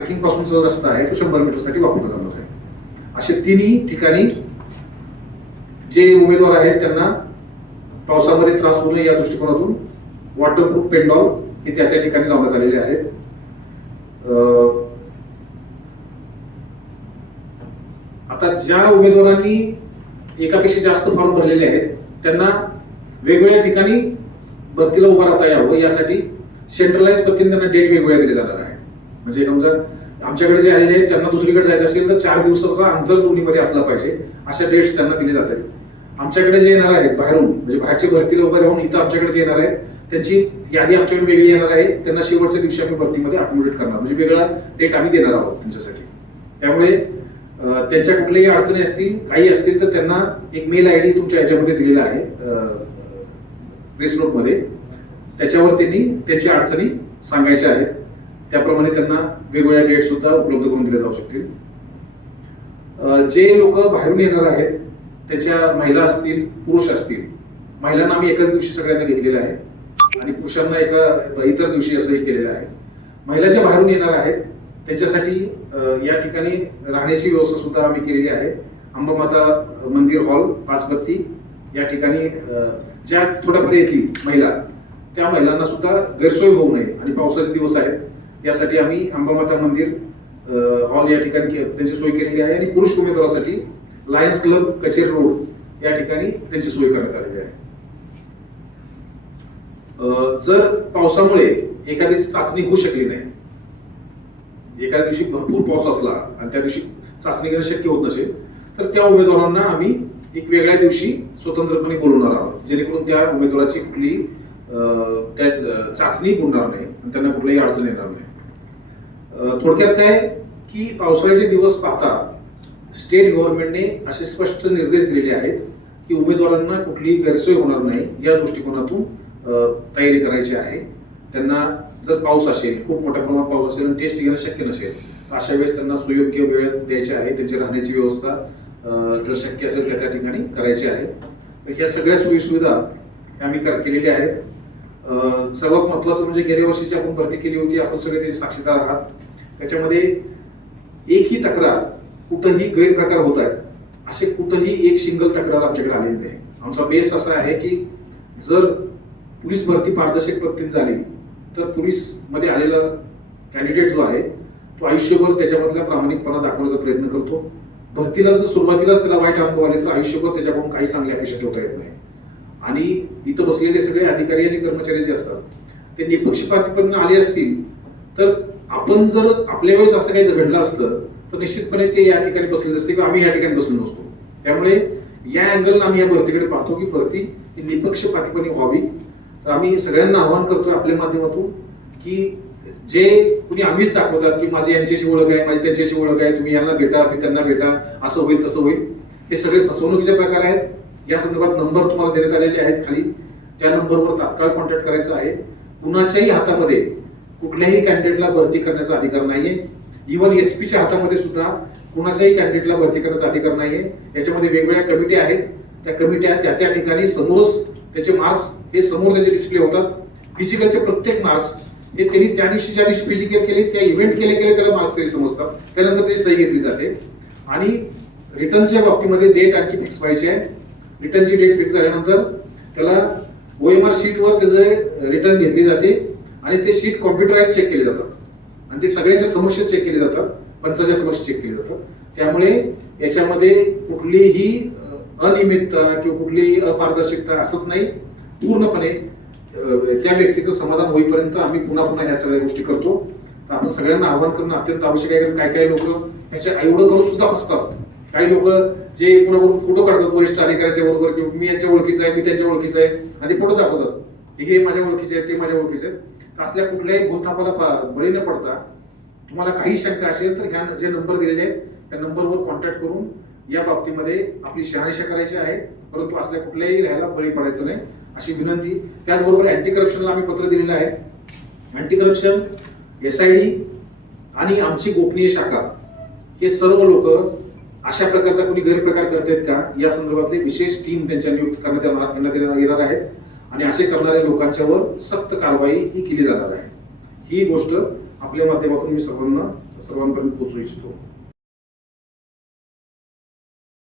Parking पासूनचा जो रस्ता आहे तो शंभर मीटरसाठी वापरला जाणार आहे. असे तिन्ही ठिकाणी जे उमेदवार आहेत त्यांना पावसामध्ये त्रास होऊ नये या दृष्टिकोनातून वॉटरप्रूफ पेंडॉल हे त्या त्या ठिकाणी लावण्यात आलेले आहेत. आता ज्या उमेदवारांनी एकापेक्षा जास्त फॉर्म भरलेले आहेत त्यांना वेगवेगळ्या ठिकाणी भरतीला उभा राहता यावं यासाठी सेंट्रलाइज पद्धतीने त्यांना डेट वेगवेगळ्या दिले जाणार आहे म्हणजे समजा आमच्याकडे जे आलेले त्यांना दुसरीकडे जायचं असेल तर चार दिवसाचा अंतर दोन्हीमध्ये असला पाहिजे. अशा डेट्स त्यांना दिले जातात. आमच्याकडे जे येणार आहेत बाहेरून म्हणजे बाहेरचे भरतीला उभे राहून इथं आमच्याकडे जे येणार आहेत त्यांची यादी आमच्याकडे वेगळी येणार आहे. त्यांना शेवटच्या दिवशी आम्ही भरतीमध्ये अकोमोडेट करणार. म्हणजे वेगळा डेट आम्ही देणार आहोत त्यांच्यासाठी. त्यामुळे त्यांच्या कुठल्याही अडचणी असतील काही असतील तर त्यांना एक मेल आय डी तुमच्या याच्यामध्ये दिलेला आहे प्रेस नोटमध्ये त्याच्यावर त्यांनी त्यांची अडचणी सांगायच्या आहेत. त्याप्रमाणे त्यांना वेगवेगळ्या डेट सुद्धा उपलब्ध करून दिल्या जाऊ शकतील. जे लोक बाहेरून येणार आहेत त्याच्या महिला असतील पुरुष असतील महिलांना आम्ही एकाच दिवशी सगळ्यांना घेतलेलं आहे. आणि पुरुषांना एका इतर दिवशी असंही केलेलं आहे. महिला ज्या बाहेरून येणार आहेत त्यांच्यासाठी या ठिकाणी राहण्याची व्यवस्था सुद्धा आम्ही केलेली आहे. अंबामाता मंदिर हॉल पाचबत्ती या ठिकाणी अं, ज्या थोड्याफार येतील महिला त्या महिलांना सुद्धा गैरसोय होऊ नये. आणि पावसाचे दिवस आहेत यासाठी आम्ही अंबामाता मंदिर हॉल या ठिकाणी त्यांची सोय केलेली आहे आणि पुरुष उमेदवारासाठी लायन्स क्लब कचेरी रोड या ठिकाणी त्यांची सोय करण्यात आलेली आहे. अं, जर पावसामुळे एखादी चाचणी होऊ शकली नाही एखाद्या दिवशी भरपूर पाऊस असला आणि त्या दिवशी चाचणी घेणं शक्य होत नसेल तर त्या उमेदवारांना आम्ही एक वेगळ्या दिवशी स्वतंत्रपणे बोलवणार आहोत जेणेकरून त्या उमेदवाराची कुठली त्या चाचणी बुडणार नाही आणि त्यांना कुठल्याही अडचण येणार नाही. थोडक्यात काय की पावसाळ्याचे दिवस पाहता स्टेट गव्हर्नमेंटने असे स्पष्ट निर्देश दिलेले आहेत की उमेदवारांना कुठलीही गैरसोय होणार नाही या दृष्टिकोनातून तयारी करायची आहे. त्यांना जर पाऊस असेल खूप मोठ्या प्रमाणात पाऊस असेल आणि टेस्ट घेणं शक्य नसेल तर अशा वेळेस त्यांना सुयोग्य वेळ द्यायची आहे त्यांची राहण्याची व्यवस्था जर शक्य असेल त्या त्या ठिकाणी करायची आहे. तर ह्या सगळ्या सोयी सुविधा आम्ही कर- केलेल्या आहेत. सर्वात महत्वाचं म्हणजे गेल्या वर्षीची आपण भरती केली होती आपण सगळे त्याचे साक्षीदार आहात. त्याच्यामध्ये एकही तक्रार कुठंही गैरप्रकार होत आहेत असे कुठंही एक सिंगल तक्रार आमच्याकडे आलेली नाही. आमचा बेस असा आहे की जर पोलीस भरती पारदर्शक पद्धतीने झाली तर पोलीसमध्ये आलेला कॅन्डिडेट जो आहे तो आयुष्यभर त्याच्यामधला प्रामाणिकपणा दाखवण्याचा प्रयत्न करतो. भरतीला जर सुरुवातीलाच त्याला वाईट अनुभव आले तर आयुष्यभर त्याच्याकडून काही चांगली अपेक्षा ठेवता येत नाही. आणि इथं बसलेले सगळे अधिकारी आणि कर्मचारी जे असतात ते निपक्षपातीपणे आले असतील तर आपण जर आपल्या वेळेस असं काही जर घडलं असतं तर निश्चितपणे ते या ठिकाणी बसलेले असते किंवा आम्ही या ठिकाणी बसलो नसतो. त्यामुळे या अँगलला आम्ही या भरतीकडे पाहतो की भरती ही निपक्षपातीपणे व्हावी. तर आम्ही सगळ्यांना आवाहन करतोय आपल्या माध्यमातून की जे कुणी आम्हीच दाखवतात की माझी यांच्याशी ओळख आहे माझी त्यांच्याशी ओळख आहे तुम्ही यांना भेटा मी त्यांना भेटा असं होईल तसं होईल हे सगळे फसवणुकीचे प्रकार आहेत. या संदर्भात नंबर तुम्हाला देण्यात आलेले आहेत खाली. त्या नंबरवर तात्काळ कॉन्टॅक्ट करायचा आहे. कुणाच्याही हातामध्ये कुठल्याही कॅन्डिडेटला भरती करण्याचा अधिकार नाहीये. इव्हन एस पीच्या हातामध्ये सुद्धा कुणाच्याही कॅन्डिडेटला भरती करण्याचा अधिकार नाहीये. याच्यामध्ये वेगवेगळ्या कमिटी आहेत. त्या कमिट्या त्या त्या ठिकाणी समोर त्याचे मार्क्स हे समोर त्याचे डिस्प्ले होतात. फिजिकलचे प्रत्येक मार्क्स हे त्यांनी त्या दिवशी ज्या दिवशी फिजिकल केले त्या इव्हेंट केले गेले त्याला मार्क्स तरी समजतात. त्यानंतर त्याची सही घेतली जाते. आणि रिटर्नच्या बाबतीमध्ये डेट आणखी फिक्स व्हायची आहे रिटर्नची डेट फिक्स झाल्यानंतर त्याला ओएमआर शीटवर त्याचे रिटर्न घेतली जाते आणि ते शीट कॉम्प्युटराईज चेक केले जातात. आणि ते सगळ्यांच्या समक्ष चेक केले जातात. पंचाच्या समक्ष चेक केले जातात. त्यामुळे याच्यामध्ये कुठलीही अनियमितता किंवा कुठलीही अपारदर्शकता असत नाही. पूर्णपणे त्या व्यक्तीचं समाधान होईपर्यंत आम्ही पुन्हा पुन्हा ह्या सगळ्या गोष्टी करतो. आपण सगळ्यांना आवाहन करणं अत्यंत आवश्यक आहे. कारण काय काय लोक ह्याच्या एवढं करून सुद्धा फसतात काही लोक जे कोणाबरोबर फोटो काढतात वरिष्ठ अधिकाऱ्यांच्या बरोबर किंवा मी यांच्या ओळखीचा आहे मी त्यांच्या ओळखीचा आहे आणि फोटो दाखवतात. हे माझ्या ओळखीचे आहेत ते माझ्या ओळखीचे आहेत. असल्या कुठल्याही गोलथापाला बळी न पडता तुम्हाला काही शंका असेल तर ह्या जे नंबर दिलेले आहेत त्या नंबरवर कॉन्टॅक्ट करून या बाबतीमध्ये आपली शहानिशा करायची आहे. परंतु असल्या कुठल्याही राहायला बळी पडायचं नाही. अशी विनंती. त्याचबरोबर अँटी करप्शनला आम्ही पत्र दिलेलं आहे. Anti corruption S I D आणि आमची गोपनीय शाखा. हे सर्व लोक अशा प्रकारचा कोणी गैरप्रकार करतायत का? या संदर्भातले विशेष टीम त्यांच्या नियुक्त करण्यात करण्यात येणार- येणार आहेत. आणि असे करणाऱ्या लोकांच्यावर सक्त कारवाई ही केली जाणार आहे. ही गोष्ट आपल्या माध्यमातून मी सर्वांना सर्वांपर्यंत पोहोचू इच्छितो.